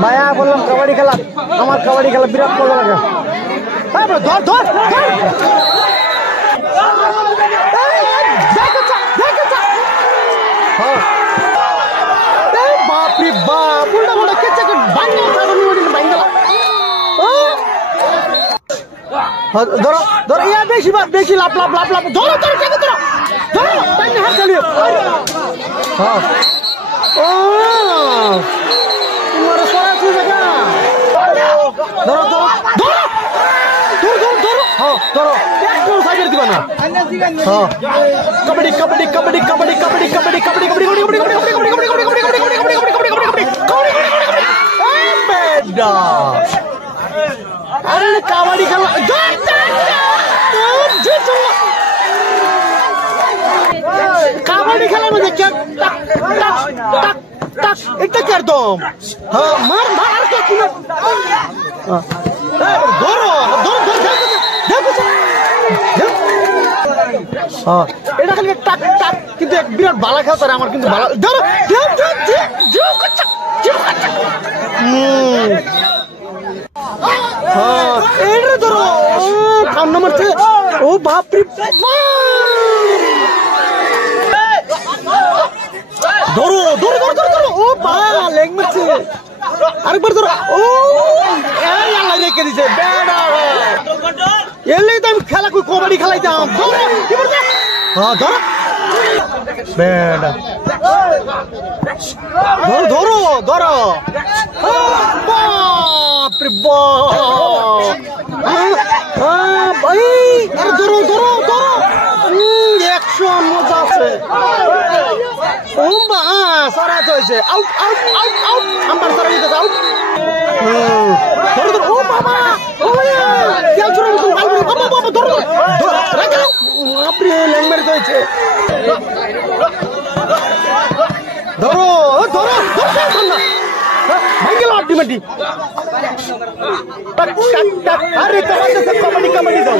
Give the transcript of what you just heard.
ভাইয়া বললাম কাবাডি খেলা, আমার কাবাডি খেলা বিরাট মজা লাগে। ধর ধর বাপরে বাপ, উল্টা উল্টা কেচে ভাঙ্গা ভাঙ্গা। ধরো ধরো, ইয়া বেশি বেশি লাভ লাভ লাভ লাভ। ধরো ধরো ধরো ধরো ধরো, হাত চালিয়ে। ও তোমার সরা চলে গা। ধরো ধরো ধরো ধরো ধরো ধরো, হ্যাঁ ধরো, একটু সাইডে দিবা না। হ্যাঁ কাবাডি কাবাডি কাবাডি কাবাডি কাবাডি কাবাডি কাবাডি কাবাডি কাবাডি কাবাডি কাবাডি কাবাডি কাবাডি কাবাডি কাবাডি কাবাডি কাবাডি বেডা। আরে কাবাডি খেলা কাবাডি খেলার মধ্যে এটা কি একদম। হ্যাঁ মার মার আর কি ধরো ধরো ধরো। এটা খালি টাক টাক, কিন্তু এক বিরাট ভালো খেলতে আমার কিন্তু ভালো। ধরো এটা ধরো, ঠান্ডা মারছে। ও বাপরে, ধরো ধরো ধরো ধরো ধরো। ও বা লেগ মারছে, আরেকবার ধরো। ও আল্লাহ রেখে দিছে বেড়া। এলেই তো আমি খেলা কই কবাডি খেলাইতাম। হ্যাঁ ধরো বেড়া, ধরো ধরো ধরো। বাপরে বাপ, ভাই ধরো ধরো ধরো। অ্যাকশন মজা আছে। ও বা সারাত হয়েছে, আউট আউট আউট আউট, আমার সারা দিতে আউট। ধরো ধরো। ও বাবা, ও খেল শুরু করুন। বাবা বাবা ধরো ধরো রাখো। বাপরে লেগ মেরে হয়েছে। ধরো ধরো ধরো না, ভাই গেল আলটিমেটলি। আরে তোমাদের কাবাডি কাবাডি দাও।